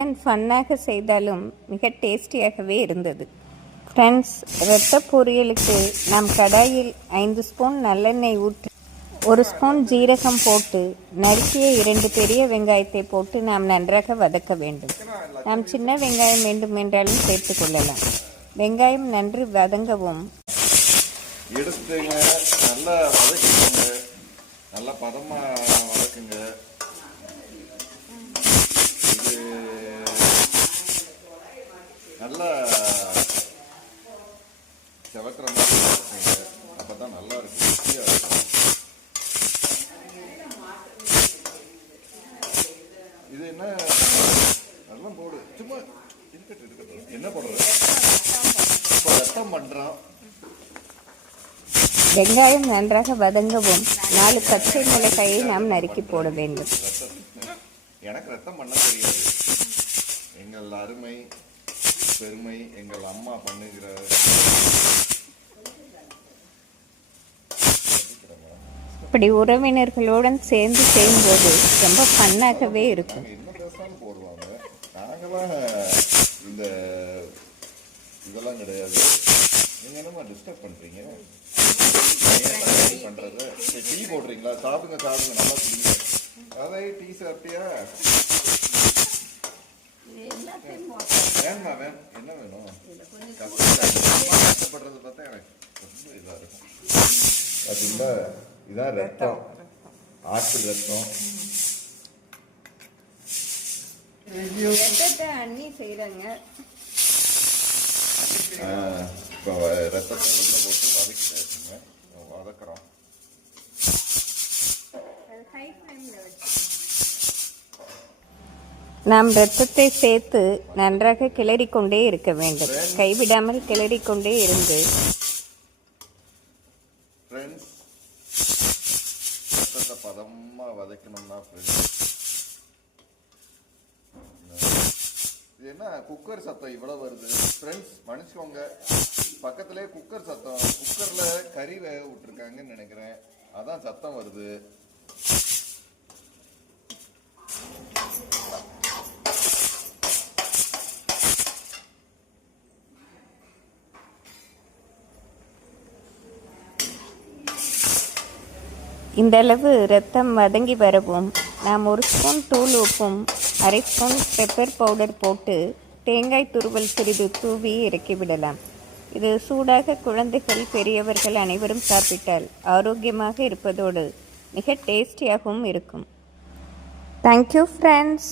ஃபன்னாக செய்தாலும் மிக டேஸ்டியாகவே இருந்தது. ஃப்ரெண்ட்ஸ், இரத்த பொரியலுக்கு நாம் கடாயில் 5 ஸ்பூன் நல்லெண்ணெய் ஊற்றி 1 ஸ்பூன் ஜீரகம் போட்டு நறுக்கிய 2 பெரிய வெங்காயத்தை போட்டு நாம் நன்றாக வதக்க வேண்டும். நாம் சின்ன வெங்காயம் வேண்டுமென்றாலும் சேர்த்து கொள்ளலாம். வெங்காயம் நன்று வதங்கவும் எடுத்துங்க, நல்லா வதக்கிக்கோங்க, நல்லா பதமாக வதக்குங்க. இது நல்லா செவக்கிற மாதிரி வதக்குங்க, அப்போ தான் நல்லா இருக்கும், ருசியாக இருக்கும். இது என்ன நல்லா போடு, சும்மா இருக்கட்டும். என்ன போடுறது? இப்போ ரத்தம் பண்ணுறோம். வெங்காயம் நன்றாக வதங்கவும் 4 பச்சை மிளகாயை நாம் நறுக்கி போட வேண்டும். எனக்கு ரத்தம் பண்ண தெரியாது. எங்கள் அருமை பெருமை எங்கள் அம்மா பண்ணுகிற. இப்படி உறவினர்களுடன் சேர்ந்து செய்யும்போது ரொம்ப ஃபன்னாகவே இருக்கும். என்ன பேசாலும் போடுவாங்க. நாங்களாம் இந்த இதெல்லாம் கிடையாது. நீங்கள் என்னமா டிஸ்டர்ப் பண்ணுறீங்க? பண்ணுறது டீ போடுறீங்களா? சாப்பிடுங்க நல்லா குடிங்க. அதான் டீ சாப்பிட்டியா? வேணுமா? என்ன வேணும்? கஷ்டப்படுறது பார்த்தா எனக்கு ரொம்ப இதாக இருக்கும். பார்த்தீங்களா, இதான் ரத்தம், ஆட்டு ரத்தம். அண்ணி செய்கிறாங்க. இப்போ ரத்தத்தை உள்ள போட்டு வதக்கிட்டாச்சுங்க, வதக்குறோம். நாம் இரத்தத்தை சேர்த்து நன்றாக கிளறிக்கொண்டே இருக்க வேண்டும். கைவிடாமல் கிளறிக்கொண்டே இருந்து ஃப்ரெண்ட்ஸ், ரத்தத்தை பதமாக வதக்கணும்னா ஃப்ரெண்ட்ஸ், இது என்ன குக்கர் சத்தம் இவ்வளோ வருது? ஃப்ரெண்ட்ஸ் மன்னிச்சுக்கோங்க, பக்கத்துலேயே குக்கர் சத்தம், குக்கரில் கறி வேக விட்டுருக்காங்கன்னு நினைக்கிறேன், அதான் சத்தம் வருது. இந்த அளவு ரத்தம் வதங்கி வரவும் நாம் 1 ஸ்பூன் தூள் உப்பும் 1/2 ஸ்பூன் பெப்பர் பவுடர் போட்டு தேங்காய் துருவல் சிறிது தூவி இறக்கிவிடலாம். இது சூடாக குழந்தைகள் பெரியவர்கள் அனைவரும் சாப்பிட்டால் ஆரோக்கியமாக இருப்பதோடு மிக டேஸ்டியாகவும் இருக்கும். Thank you friends.